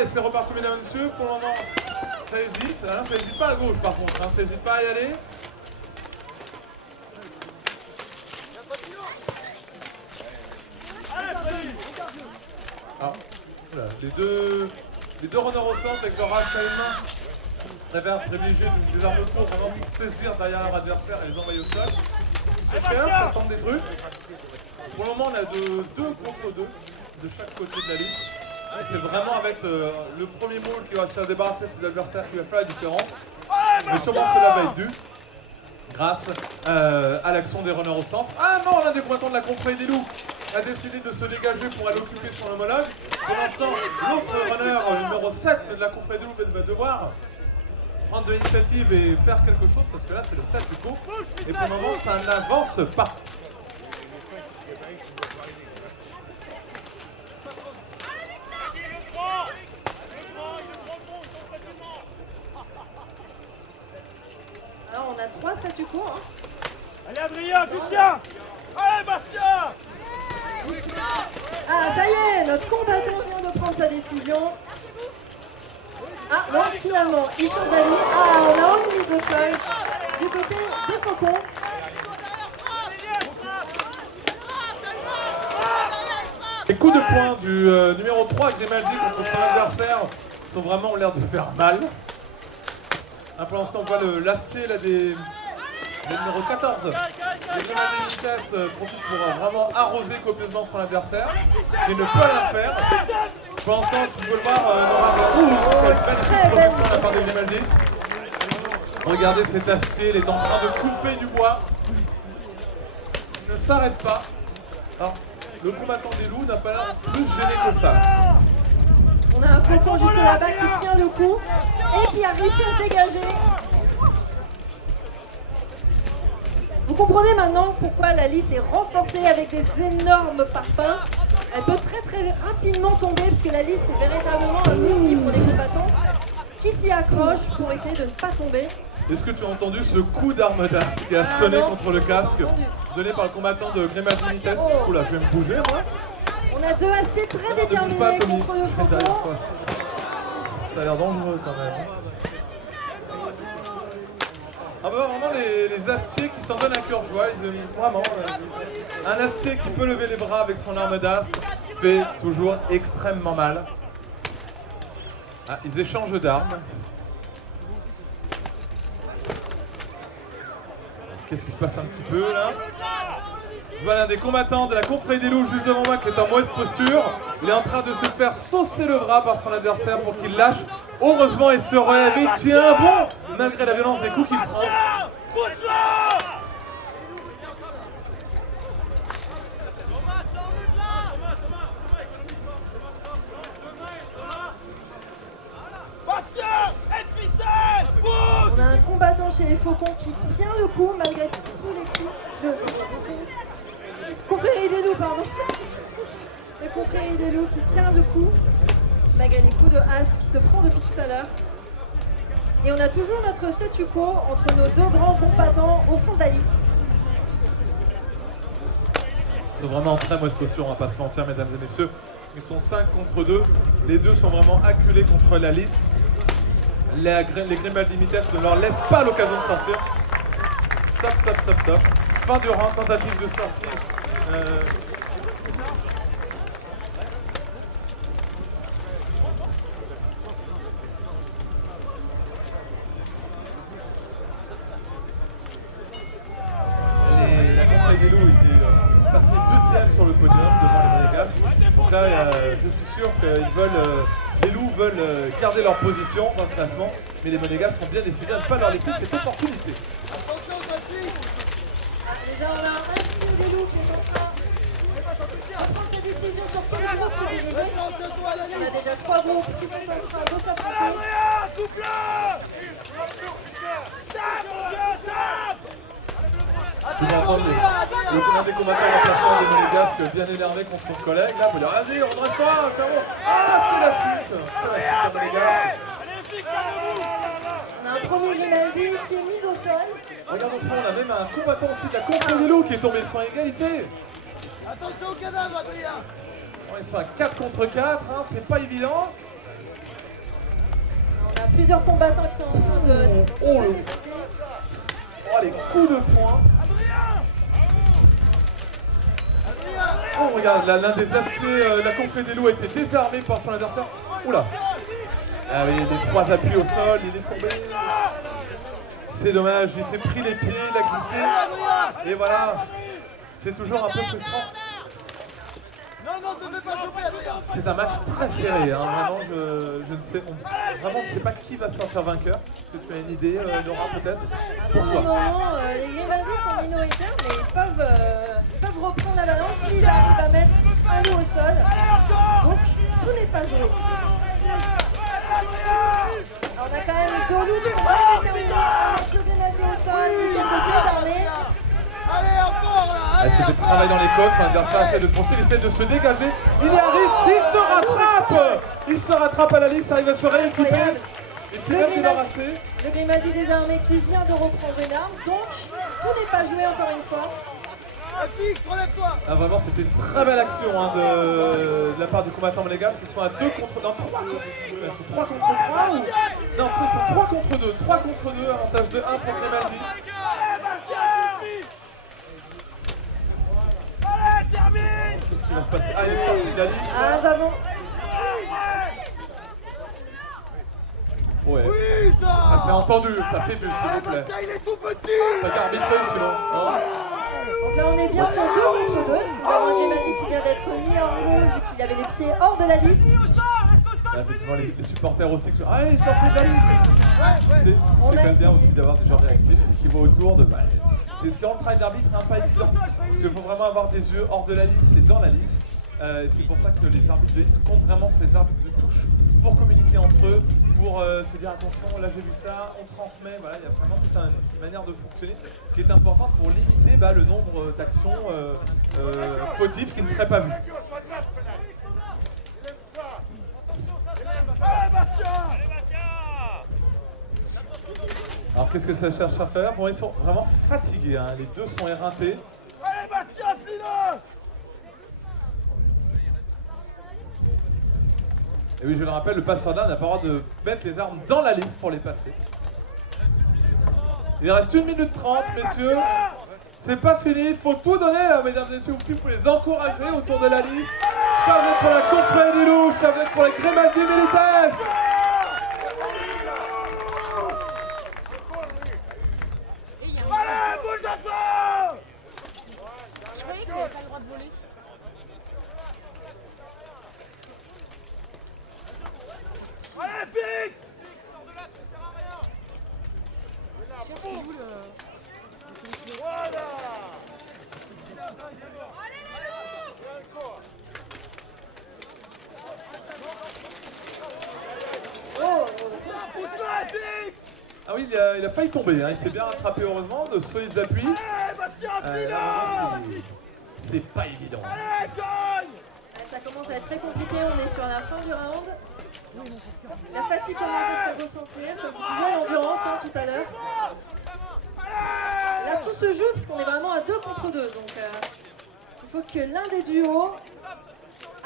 Allez, c'est reparti, mesdames et messieurs. Pour le moment, ça hésite. Ça hésite pas à gauche, par contre. Ça hésite pas à y aller. Ah, voilà. Les deux runners au centre avec leur hache à une main préfèrent privilégier des armes de cours vraiment pour saisir derrière leur adversaire et les envoyer au sol. C'est cher, ça tente des trucs. Pour le moment, on a de 2 contre 2 de chaque côté de la liste. C'est vraiment avec le premier moule qui va se débarrasser de l'adversaire qui va faire la différence. Mais sûrement cela va être dû grâce à l'action des runners au centre. Ah non, l'un des combattants de la confrérie des loups a décidé de se dégager pour aller occuper son homologue. Pour l'instant, l'autre runner, numéro 7 de la confrérie des loups, va devoir prendre de l'initiative et faire quelque chose parce que là c'est le statu quo. Et pour le moment, ça n'avance pas. Alors on a 3 statu quo. Hein. Allez Adrien, tu tiens. Allez Bastien. Ah ça y est, notre combattant vient de prendre sa décision. Ah non, finalement, Hicham Dali. Ah, on a une mise au sol du côté des Faucons. Les coups de poing du numéro 3 Grimaldi contre son adversaire sont vraiment ont l'air de faire mal. Là, pour l'instant, on voit le lastier là, des numéro 14. Les Grimaldi vitesse profite pour vraiment arroser copieusement son adversaire. Il ne peut rien faire. Pour l'instant, tu peux le voir, quelle magnifique protection de la part de Grimaldi. Regardez cet acier, il est en train de couper du bois. Il ne s'arrête pas. Alors, le combattant des loups n'a pas l'air plus gêné que ça. On a un Faucon juste là-bas qui tient le coup et qui a réussi à se dégager. Vous comprenez maintenant pourquoi la lisse est renforcée avec des énormes parpaings. Elle peut très rapidement tomber parce que la lisse est véritablement un outil pour les combattants qui s'y accrochent pour essayer de ne pas tomber. Est-ce que tu as entendu ce coup d'arme d'ast qui a sonné contre le casque donné par le combattant de Grimaldi Vitesse? Oula, je vais me bouger moi. On a 2 aciers très déterminés contre le Faucon. Ça a l'air dangereux quand même. Ah bah vraiment les astiers qui s'en donnent à cœur joie, vraiment. Un astier qui peut lever les bras avec son arme d'ast fait toujours extrêmement mal. Ah, ils échangent d'armes. Qu'est-ce qui se passe un petit peu là? Voilà un des combattants de la confrérie des loups juste devant moi qui est en mauvaise posture. Il est en train de se faire saucer le bras par son adversaire pour qu'il lâche. Heureusement, il se relève et tient bon malgré la violence des coups qu'il prend. On a un combattant chez les Faucons qui tient le coup malgré tous les coups de confrérie des loups, pardon. Les confrérie des loups qui tient le coup malgré les coups de as qui se prend depuis tout à l'heure. Et on a toujours notre statu quo entre nos 2 grands combattants au fond d'Alice. Ils sont vraiment en très mauvaise posture, on va pas se mentir, mesdames et messieurs. Ils sont 5 contre 2. Les deux sont vraiment acculés contre la lisse. Les Grimaldi Vitesse ne leur laissent pas l'occasion de sortir. Stop. Fin du round, tentative de sortie. La confrérie des loups était passée 2e sur le podium devant les Monégasques. Donc là, je suis sûr que les loups veulent garder leur position dans le classement, mais les Monégasques sont bien décidés à ne pas leur laisser cette opportunité. Déjà on a un acier des loups qui est en train de prendre sa décision sur quel groupe se diriger. On a déjà 3 groupes qui sont en train de s'affronter. Vous entendez l'un des combattants en placement des Monégasques bien énervé contre son collègue. Là, vous dire vas-y, on ne reste pas, Caro. Ah, c'est la fuite. On a un premier Grimaldi qui est mis au sol. Regarde au fond, on a même un combattant aussi de la confrérie des loups qui est tombé sur égalité. Attention au cadavre, Adrien. Bon, ils sont à 4 contre 4, hein, c'est pas évident. plusieurs combattants qui sont en train de... Oh, les coups de poing. Oh, regarde, l'un des aciers, la confrérie des loups a été désarmé par son adversaire. Oula. Ah oui, les 3 appuis au sol, il est tombé. C'est dommage, il s'est pris les pieds, il a glissé. Et voilà. C'est toujours un peu frustrant. C'est un match très serré, hein. Vraiment, je ne sais, vraiment, on ne sait pas qui va sortir vainqueur. Est-ce que tu as une idée, Laura, peut-être pour toi? Normalement, les Grimaldis sont minoritaires, mais ils peuvent reprendre la balance s'ils arrivent à mettre un loup au sol. Donc, tout n'est pas joué. Alors, on a quand même 2 loups qui sont très déterminés à mettre le Grimaldi au sol, ils viennent de désarmer. C'est le travail dans les côtes, son adversaire essaie de penser, il essaie de se dégager, il y arrive, il se rattrape. Il se rattrape à la liste, arrive à se rééquiper, et c'est bien débarrassé. Le Grimaldi désarmé qui vient de reprendre une arme, donc tout n'est pas joué encore une fois. Ah, vraiment, c'était une très belle action, hein, de la part du combattant monégasque, ils sont à 2 contre... Non, 3 contre 3 ou... Non, ils sont 3 contre 2, 3 contre 2, avantage de 1 pour Grimaldi. Qu'est-ce qui va se passer? Ah, il est sorti de la liste. Ah, nous avons... Ouais. Ça s'est entendu, ça s'est vu, s'il vous plaît. Pas qu'arbitrer sinon. Hein. Donc là, on est bien sur 2 contre 2, parce qu'on a un Grimaldi qui vient d'être mis en jeu vu qu'il avait les pieds hors de la liste. Là, effectivement, les supporters aussi qui sont... Ah, il sort de la liste. C'est quand même bien aussi d'avoir des gens réactifs qui vont autour de... C'est ce qui rend le travail d'arbitre pas évident. Parce qu'il faut vraiment avoir des yeux hors de la liste, c'est dans la liste. C'est pour ça que les arbitres de liste comptent vraiment sur les arbitres de touche pour communiquer entre eux, pour se dire attention, là j'ai vu ça, on transmet. Voilà, il y a vraiment toute une manière de fonctionner qui est importante pour limiter le nombre d'actions fautives qui ne seraient pas vues. Alors qu'est-ce que ça cherche à faire? Bon, ils sont vraiment fatigués, hein. Les deux sont éreintés. Allez Bastien, plie-le! Et oui, je le rappelle, le passeur d'armes n'a pas le droit de mettre les armes dans la liste pour les passer. Il reste 1 minute 30, messieurs. C'est pas fini, il faut tout donner, là, mesdames et messieurs. Aussi, il faut les encourager autour de la liste. Ça va être pour la confrérie des loups, ça va être pour les Grimaldi Milites. Allez, boule de feu! Je croyais qu'il n'avait pas le droit de voler. Allez, fixe! Voilà! Pousse-la, fixe! Ah oui, il a failli tomber, hein. Il s'est bien rattrapé heureusement, de solides appuis. Allez, Bastien, Vraiment, plie-le! c'est pas évident. Allez, cogne! Ça commence à être très compliqué, on est sur la fin du round. La fatigue commence à se ressentir, comme vous disiez, l'endurance tout à l'heure. Là tout se joue parce qu'on est vraiment à 2 contre 2, donc il faut que l'un des duos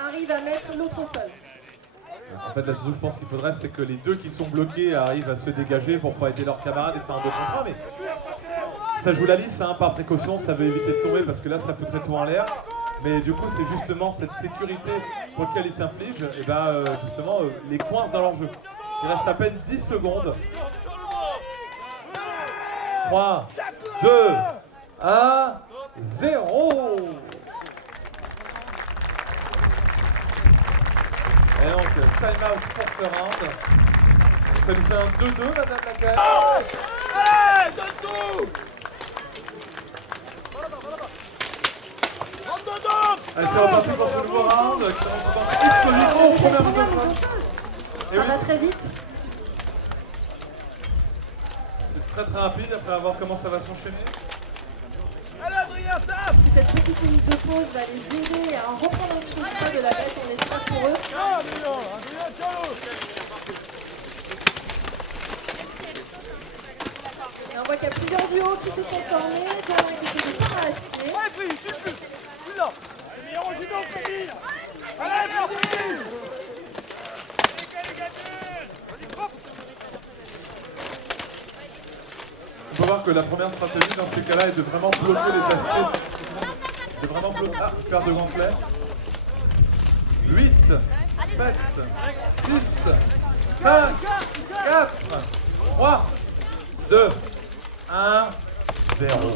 arrive à mettre l'autre au sol. En fait, là, surtout, je pense qu'il faudrait, c'est que les deux qui sont bloqués arrivent à se dégager pour pas aider leurs camarades et faire un 2 contre 1. Mais ça joue la lisse, hein, par précaution, ça veut éviter de tomber parce que là, ça foutrait tout en l'air. Mais du coup, c'est justement cette sécurité pour laquelle ils s'infligent, et justement, les coins dans leur jeu. Il reste à peine 10 secondes. 3, 2, 1, 0. Et donc, time out pour ce round. Ça nous fait un 2-2, madame Lacaille. Allez, donne tout! Rentre dedans! Allez, c'est reparti pour ce nouveau round qui commence explosivement au premier Première mise mise au au sol. sol. Et Ça oui, va très vite. c'est très rapide après avoir comment ça va s'enchaîner. Allez, Adrien, tape! Cette petite minute de pause va les aider à reprendre un petit peu de la bête, on espère pour eux. Ah, Adrien, Adrien, ciao! Et on voit qu'il y a plusieurs duos qui se sont formés, dont qui se sont pas assieds. Ouais, fille, tu là! Allez, on joue donc, Freddy! Allez, Freddy! Vas-y, frappe! que la première stratégie dans ces cas-là est de vraiment bloquer les aspects. De vraiment bloquer. Ah, paire de gantelets. 8, 7, 6, 5, 4, 3, 2, 1, 0.